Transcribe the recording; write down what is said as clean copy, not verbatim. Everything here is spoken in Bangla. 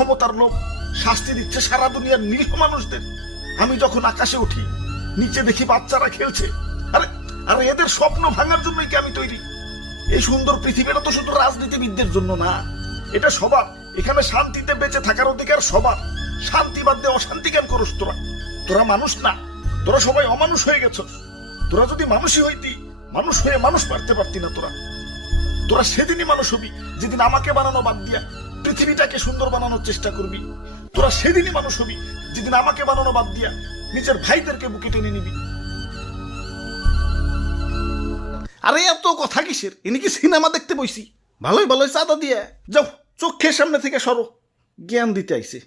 ক্ষমতার লোভ শাস্তি দিচ্ছে সারা দুনিয়ার নিরীহ মানুষদের। আমি যখন আকাশে উঠি, নিচে দেখি বাচ্চারা খেলছে। আরে আরে এদের স্বপ্ন ভাঙার জন্যই কি আমি তৈরি? এই সুন্দর পৃথিবীটা তো শুধু রাজনীতিবিদদের জন্য না, এটা সবার। এখানে শান্তিতে বেঁচে থাকার অধিকার সবার। শান্তি বাদ দিয়ে অশান্তি কেন করস তোরা? তোরা মানুষ না, তোরা সবাই অমানুষ হয়ে গেছস। তোরা যদি মানুষই হইতি, মানুষ হয়ে মানুষ মারতে পারতি না। তোরা সেদিনই মানুষ হবি যেদিন আমাকে বানানো বাদ দিয়া পৃথিবীটাকে সুন্দর বানানোর চেষ্টা করবি। তোরা সেদিনই মানুষ হবি যেদিন আমাকে বানানো বাদ দিয়া নিজের ভাইদেরকে বুকে টেনে নিবি। আরে এত কথা কিসের? ইনি কি সিনেমা দেখতে বইছি? ভালোই ভালোই চাঁদা দিয়ে যাও, চোখের সামনে থেকে সরো। জ্ঞান দিতে আইছে।